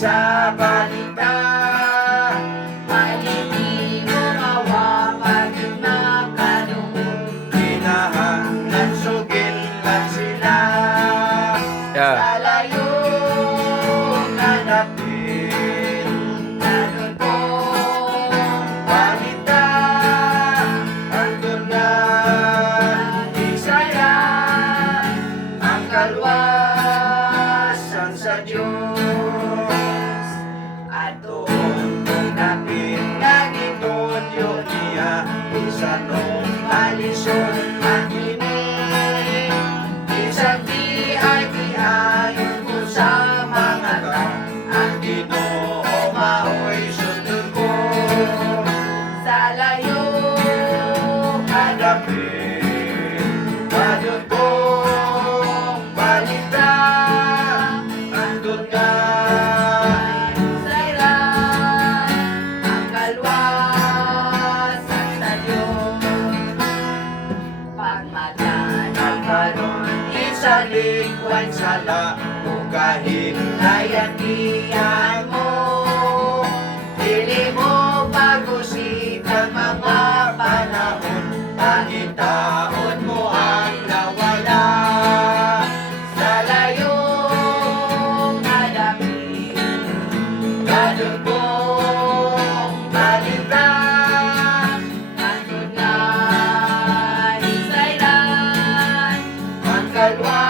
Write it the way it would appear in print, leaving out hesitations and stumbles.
sa balita. Maliti mo mawa pag makaluhod. Hinahanglan sugil lang sila. Sa Sa layong hanapin nanutong balita. Andun nga Isaya, ang kalwasan sa Diyos. at doon Kung napit nga gitudyo niya, bisan nung alisod ang kinig, bisan di ay ayon ko sa mga tao, ang Ginoo mao'y sundon ko. sa layong Hanapin madugong balita. Andun nga sayran ang kalwasan sa Diyos. Pagmatan ang kanon isaligwan sala, bukahin layatian mo. Dili mo pag-usik ang mga panahon, pangitaon mo ang nawala. sa layong hanapin Kadugong balita. andun nga sayran Ang kalwa